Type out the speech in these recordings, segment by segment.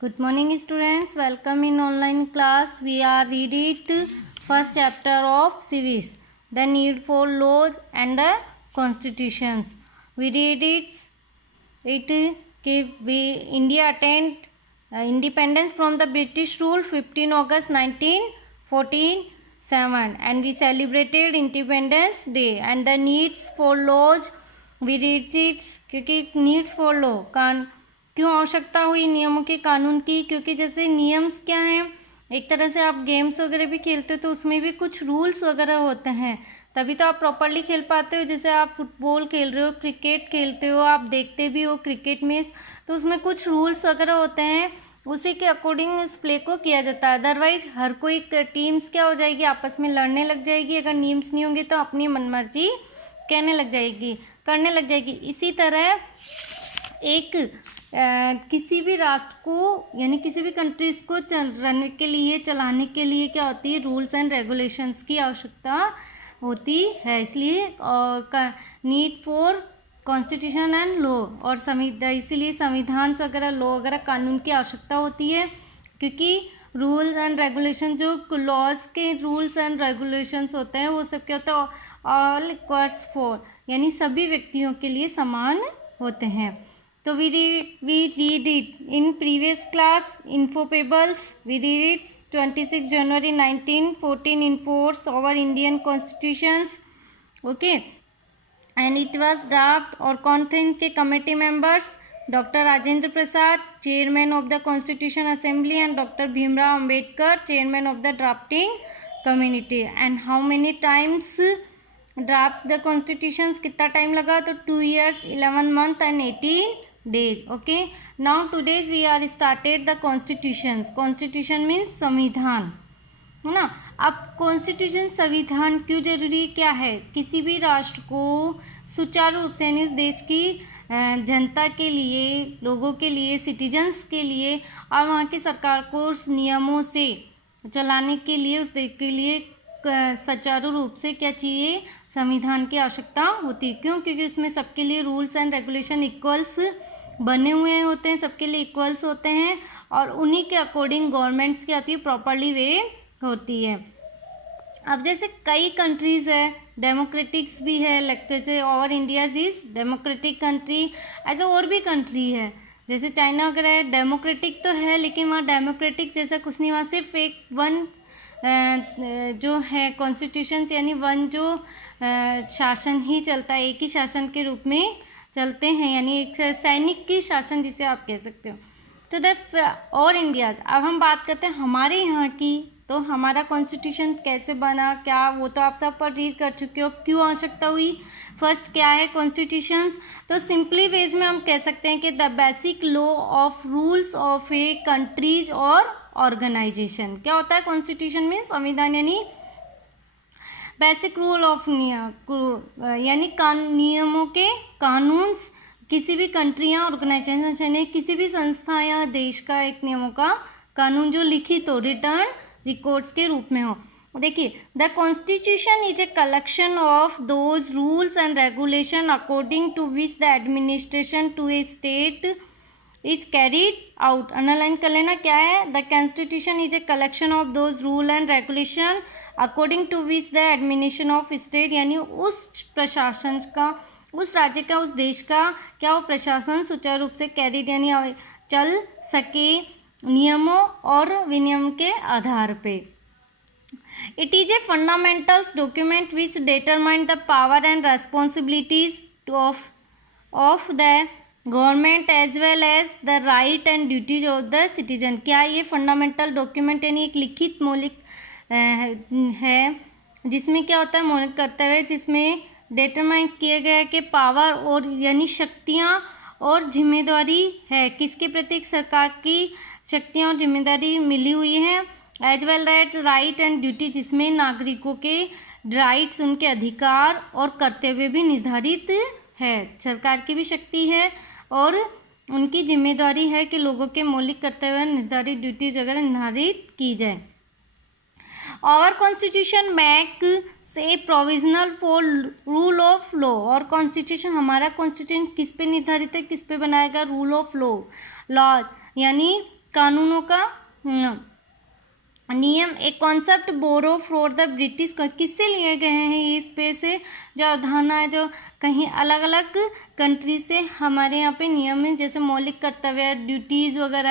Good morning students, welcome in online class. We are reading first chapter of civics, the need for laws and the constitutions. We read India attained independence from the British rule 15 August 1947 and we celebrated Independence Day and the needs for laws. We read it क्योंकि needs for law क्यों आवश्यकता हुई नियमों के कानून की, क्योंकि जैसे नियम्स क्या हैं, एक तरह से आप गेम्स वगैरह भी खेलते हो तो उसमें भी कुछ रूल्स वगैरह होते हैं, तभी तो आप प्रॉपरली खेल पाते हो। जैसे आप फुटबॉल खेल रहे हो, क्रिकेट खेलते हो, आप देखते भी हो क्रिकेट मैच, तो उसमें कुछ रूल्स वगैरह होते हैं, उसी के अकॉर्डिंग इस प्ले को किया जाता है। अदरवाइज हर कोई टीम्स क्या हो जाएगी, आपस में लड़ने लग जाएगी। अगर नियम्स नहीं होंगे तो अपनी मनमर्जी करने लग जाएगी। इसी तरह एक किसी भी राष्ट्र को यानी किसी भी कंट्रीज़ को चलाने के लिए क्या होती है, रूल्स एंड रेगुलेशंस की आवश्यकता होती है। इसलिए need for constitution and law और इसीलिए संविधान वगैरह लॉ वगैरह कानून की आवश्यकता होती है, क्योंकि रूल्स एंड रेगुलेशन जो लॉज के रूल्स एंड रेगुलेशंस होते हैं वो सब क्या होता है, ऑल इक्वल्स फॉर यानी सभी व्यक्तियों के लिए समान होते हैं। तो we read it in previous class infopables. We read it 26 January 1914 in force our Indian constitutions. Okay, and it was draft और कौन थे इनके committee members, doctor Rajendra Prasad chairman of the constitution assembly and doctor Bhimrao Ambedkar chairman of the drafting community. And how many times draft the constitutions, कितना time लगा, तो 2 years 11 months and 18 days. Okay, now today we are started the constitutions. Constitution means संविधान, है ना। अब constitution संविधान क्यों जरूरी क्या है, किसी भी राष्ट्र को सुचारू रूप से यानी उस देश की जनता के लिए, लोगों के लिए, सिटीजन्स के लिए और वहाँ की सरकार को उस नियमों से चलाने के लिए, उस देश के लिए सुचारू रूप से क्या चाहिए, संविधान की आवश्यकता होती है। क्यों, क्योंकि उसमें सबके लिए रूल्स एंड रेगुलेशन इक्वल्स बने हुए होते हैं, सबके लिए इक्वल्स होते हैं और उन्हीं के अकॉर्डिंग गवर्नमेंट्स की आती है, प्रॉपरली वे होती है। अब जैसे कई कंट्रीज़ है, डेमोक्रेटिक्स भी है, जैसे और इंडिया इज डेमोक्रेटिक कंट्री, ऐसा और भी कंट्री है जैसे चाइना वगैरह है, डेमोक्रेटिक तो है लेकिन वहाँ डेमोक्रेटिक जैसा कुछ नहीं, वहाँ सिर्फ एक वन जो है कॉन्स्टिट्यूशन यानी वन जो शासन ही चलता है, एक ही शासन के रूप में चलते हैं, यानी एक सैनिक की शासन जिसे आप कह सकते हो। तो और इंडिया, अब हम बात करते हैं हमारे यहाँ की, तो हमारा कॉन्स्टिट्यूशन कैसे बना, क्या वो तो आप सब पर रीड कर चुके हो, क्यों आवश्यकता हुई, फर्स्ट क्या है कॉन्स्टिट्यूशंस। तो सिंपली वेज में हम कह सकते हैं कि the basic law of rules of A countries और ऑर्गेनाइजेशन। क्या होता है कॉन्स्टिट्यूशन में, संविधान यानी बेसिक रूल ऑफ यानी नियमों के कानून, किसी भी कंट्री या ऑर्गेनाइजेशन या किसी भी संस्था या देश का एक नियमों का कानून जो लिखित हो, रिटर्न रिकॉर्ड्स के रूप में हो। देखिए, the constitution is a collection of those rules and regulation according to which the administration to a state is carried out. Underline कर लेना क्या है, the constitution is a collection of those rule and regulation according to which the administration of state, यानी उस प्रशासन का, उस राज्य का, उस देश का क्या वो प्रशासन सुचारू रूप से कैरीड यानी चल सके नियमों और विनियम के आधार पे। It is a fundamentals document which determine the power and responsibilities of the government as well as the right and duties of the citizen. क्या ये फंडामेंटल डॉक्यूमेंट यानी एक लिखित मौलिक है, जिसमें क्या होता है, मौलिक कर्तव्य, जिसमें डिटरमाइन किया गया है कि पावर और यानी शक्तियाँ और जिम्मेदारी है, किसके प्रति, सरकार की शक्तियाँ और जिम्मेदारी मिली हुई है, as well as right and duty, जिसमें नागरिकों के राइट्स, उनके अधिकार और कर्तव्य भी निर्धारित है। सरकार की भी शक्ति है और उनकी जिम्मेदारी है कि लोगों के मौलिक कर्तव्य निर्धारित ड्यूटीज वगैरह निर्धारित की जाए। आवर कॉन्स्टिट्यूशन मेक से provisional for rule of law, और कॉन्स्टिट्यूशन, हमारा कॉन्स्टिट्यूशन किस पे निर्धारित है, किस पे बनाएगा, रूल ऑफ लॉ, लॉ यानी कानूनों का नियम एक concept borrow for the British किससे लिए गए हैं ये इस पे से जो अवधारणा है जो कहीं अलग अलग कंट्री से हमारे यहाँ पे नियम है, जैसे मौलिक कर्तव्य ड्यूटीज़ वगैरह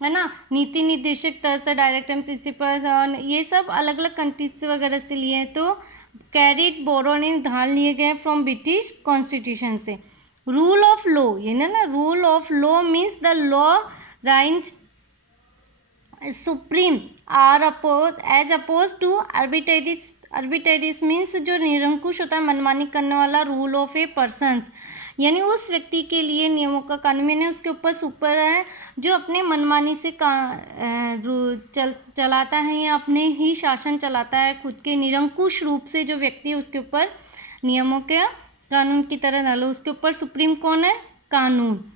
है ना, नीति निर्देशक तर्ज डायरेक्ट एंड प्रिंसिपल्स और ये सब अलग अलग कंट्रीज वगैरह से लिए हैं। तो कैरिड बोरो ने धान लिए गए फ्रॉम ब्रिटिश कॉन्स्टिट्यूशन से। रूल ऑफ लॉ ये ना rule of law means the law reigns supreme are oppose as oppose to arbitrariness means जो निरंकुश होता है मनमानी करने वाला। रूल ऑफ ए पर्सन्स यानी उस व्यक्ति के लिए नियमों का कानून यानी उसके ऊपर सुपर है जो अपने मनमानी से चलाता है या अपने ही शासन चलाता है खुद के निरंकुश रूप से जो व्यक्ति उसके ऊपर नियमों के कानून की तरह डालो, उसके ऊपर सुप्रीम कौन है? कानून।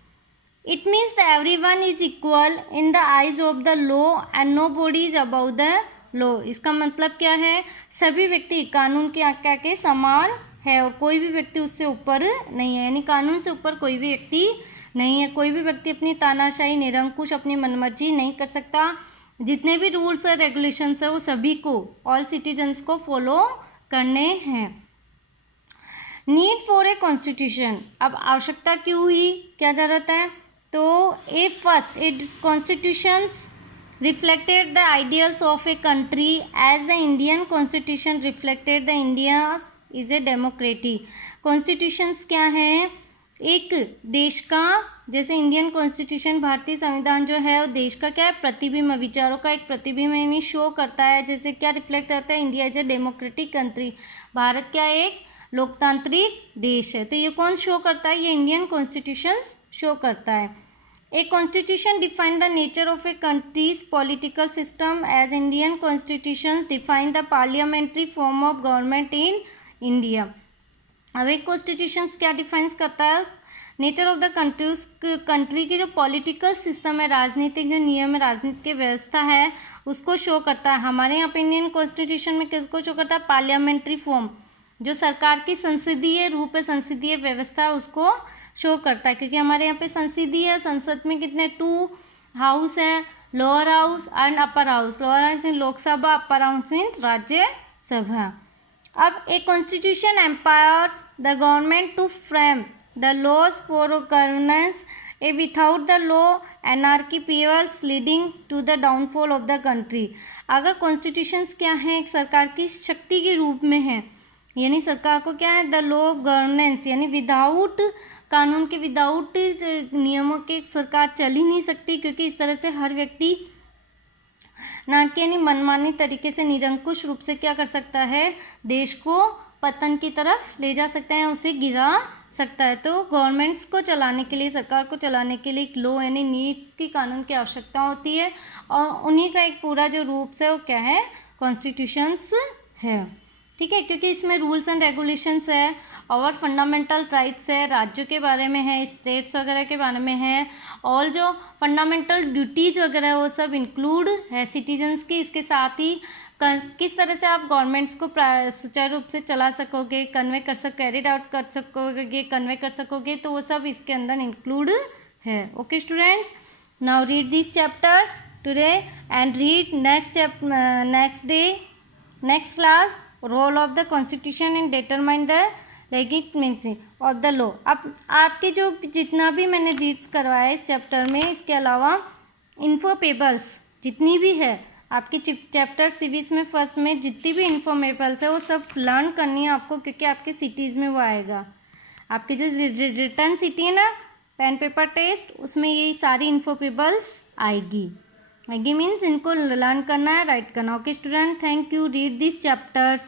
It means the everyone is equal in the eyes of the law and nobody is above the law. इसका मतलब क्या है? सभी व्यक्ति कानून के आज्ञा के समान है और कोई भी व्यक्ति उससे ऊपर नहीं है, यानी कानून से ऊपर कोई भी व्यक्ति नहीं है। कोई भी व्यक्ति अपनी तानाशाही निरंकुश अपनी मनमर्जी नहीं कर सकता। जितने भी रूल्स और रेगुलेशंस है वो सभी को ऑल सिटीजन्स को फॉलो करने हैं। नीड फॉर ए कॉन्स्टिट्यूशन, अब आवश्यकता क्यों हुई, क्या जरूरत है? तो a first a constitutions reflected the ideals of a country as the Indian constitution reflected the India is a democracy। Constitutions क्या है? एक देश का, जैसे इंडियन कॉन्स्टिट्यूशन भारतीय संविधान जो है वो देश का क्या है? प्रतिबिंब, विचारों का एक प्रतिबिंब यानी शो करता है। जैसे क्या रिफ्लेक्ट करता है? India is a democratic country, Bharat क्या एक लोकतांत्रिक देश है। तो ये कौन शो करता है? ये इंडियन कॉन्स्टिट्यूशन शो करता है। A constitution define the nature of a country's political system as Indian constitution define the parliamentary form of government in India। अब एक कॉन्स्टिट्यूशन क्या डिफाइंस करता है? नेचर ऑफ द कंट्री की जो पॉलिटिकल सिस्टम है, राजनीतिक जो नियम है, राजनीतिक व्यवस्था है, उसको शो करता है। हमारे यहाँ पे इंडियन कॉन्स्टिट्यूशन में किसको शो करता है? पार्लियामेंट्री फॉर्म, जो सरकार की संसदीय रूप है, संसदीय व्यवस्था उसको शो करता है। क्योंकि हमारे यहाँ पे संसदीय है, संसद में कितने 2 हाउस हैं, lower house and upper house. Lower house Lok Sabha, upper house means Rajya Sabha. अब एक constitution empowers the government to frame the laws for governance a without the law anarchy prevails leading to the downfall of the country. अगर constitutions क्या है? एक सरकार की शक्ति के रूप में है, यानी सरकार को क्या है? द लॉ ऑफ गवर्नेंस यानी विदाउट कानून के, विदाउट नियमों के सरकार चल ही नहीं सकती। क्योंकि इस तरह से हर व्यक्ति ना कि यानी मनमानी तरीके से निरंकुश रूप से क्या कर सकता है? देश को पतन की तरफ ले जा सकता है, उसे गिरा सकता है। तो गवर्नमेंट्स को चलाने के लिए, सरकार को चलाने के लिए एक लॉ यानी नीड्स की कानून की आवश्यकता होती है और उन्हीं का एक पूरा जो रूप है वो क्या है? कॉन्स्टिट्यूशंस है। ठीक है, क्योंकि इसमें रूल्स एंड रेगुलेशंस है और फंडामेंटल राइट्स है, राज्यों के बारे में है, स्टेट्स वगैरह के बारे में है, और जो फंडामेंटल ड्यूटीज़ वगैरह है वो सब इंक्लूड है सिटीजन्स की। इसके साथ ही किस तरह से आप गवर्नमेंट्स को सुचारू रूप से चला सकोगे, कैरिड आउट कर सकोगे, कन्वे कर सकोगे, तो वो सब इसके अंदर इंक्लूड है। Okay students, now read this chapters today and read next class role of the constitution and determine the legitimacy of the law. अब आपके जो जितना भी मैंने रीड्स करवाया इस चैप्टर में, इसके अलावा इन्फोपेबल्स जितनी भी है आपकी चैप्टर सीरीज में फर्स्ट में जितनी भी इन्फॉर्मेबल्स है वो सब लर्न करनी है आपको, क्योंकि आपके सिटीज़ में वो आएगा। आपकी जो रिटर्न सिटी है ना, पेन पेपर टेस्ट, उसमें यही सारी इन्फोपेबल्स आएगी मीन्स इनको लर्न करना है, राइट करना। Okay student, thank you, read this chapters.